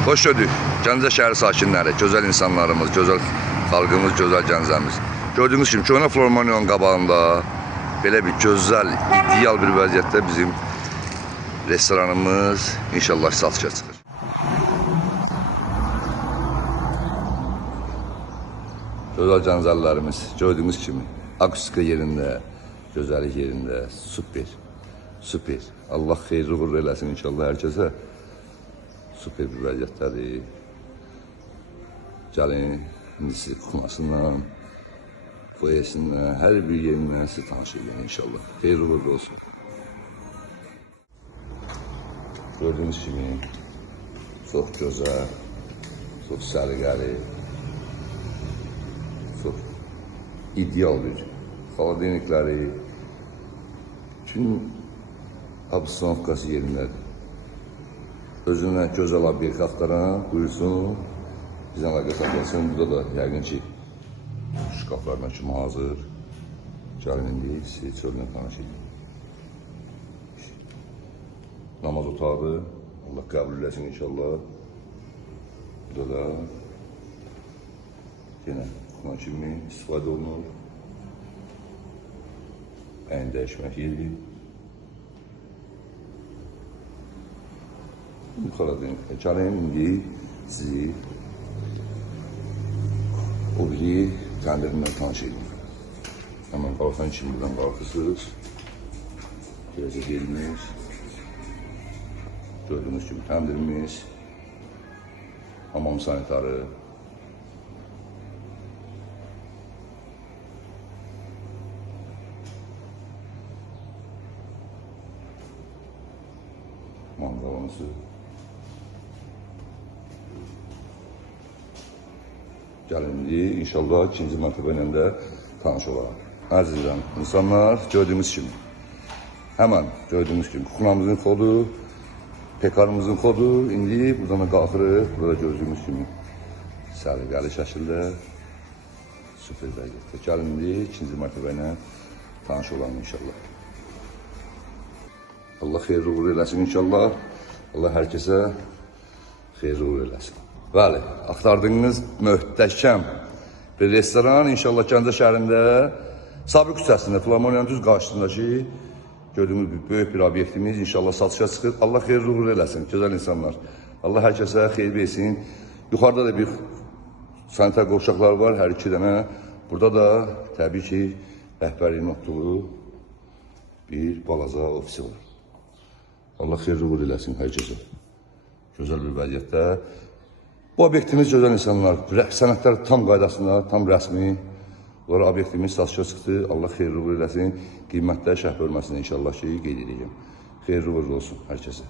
Xoş gördük. Gəncə şəhəri sakinləri, gözəl insanlarımız, gözəl xalqımız, gözəl Gəncəmiz. Gördüyünüz kimi Köhnə Filharmoniyanın qabağında belə bir gözəl, ideal bir vəziyyətdə bizim restoranımız inşallah satışa çıxır. Gözəl Gəncəlilərimiz gördüyünüz kimi akustika yerində, gözəllik yerində, super, super. Allah xeyirli uğurlu eləsin inşallah hər kəsə. Super bir vəziyyətdədir. Gəlin, sizi kuxmasından, foyesindən, hər bir yerindən sizi tanış edin inşallah. Xeyirli uğurlu olsun. Gördüğünüz kimi çox gözəl, çox səliqəli, çox ideal bir xaladenikləri, bütün abstanovkası yerindədir. Özünə gözəl obyekt axtaran, buyursun, bizdən əlaqə saxlasın. Burada da yəqin ki, şkaflarla kimi hazır. Gəlin indi sizi çöllə tanış edin. Namaz otağı, Allah qəbul eləsin inşallah. Burada da yenə kuxma kimi istifadə olunur. Əyin dəyişmək yeri. Gəlin indi sizi o biri təndirimlə tanış edin. Hemen qalxan kimi buradan qalxırsınız. Gələcək yerimiz. Gördüğünüz gibi təndirimiz. Hamam sanitarı. Manzaralısı. Gəlin indi inşallah ikinci mərtəbə də tanış olalım. Əzizəm, insanlar gördüğümüz kimi, hemen gördüğümüz kimi kuxlamızın kodu, pekarımızın kodu, indi buradan da qalxırıq, burada gördüğümüz kimi səliqəli şəkildə super vəziyyətdə. Gəlin indi ikinci mərtəbə ilə tanış olalım inşallah. Allah xeyirli uğurlu eləsin inşallah. Allah hər kəsə xeyirli uğurlu eləsin. Bəli, axtardığınız möhtəşəm bir restoran inşallah Gəncə şəhərində Sabir küçəsində, Filharmoniyanın düz qarşısındakı gördüğümüz böyük bir obyektimiz inşallah satışa çıxır. Allah xeyirli uğurlu eləsin, gözəl insanlar. Allah hər kəsə xeyir versin. Yuxarıda da bir sanitar qovşaqlar var, hər iki dənə. Burada da təbii ki, rəhbərliyin otduğu bir balaca ofisi var. Allah xeyirli uğurlu eləsin hər kəsə. Gözəl bir vəziyyətdə. Bu obyektimiz gözəl insanlar, sənətlər tam qaydasında, tam rəsmi. Bunlar obyektimiz satışa çıxdı. Allah xeyirli uğurlu eləsin. Qiymətdə şərh bölməsində inşallah ki, qeyd edəcəm. Xeyirli uğurlu olsun hər kəsə.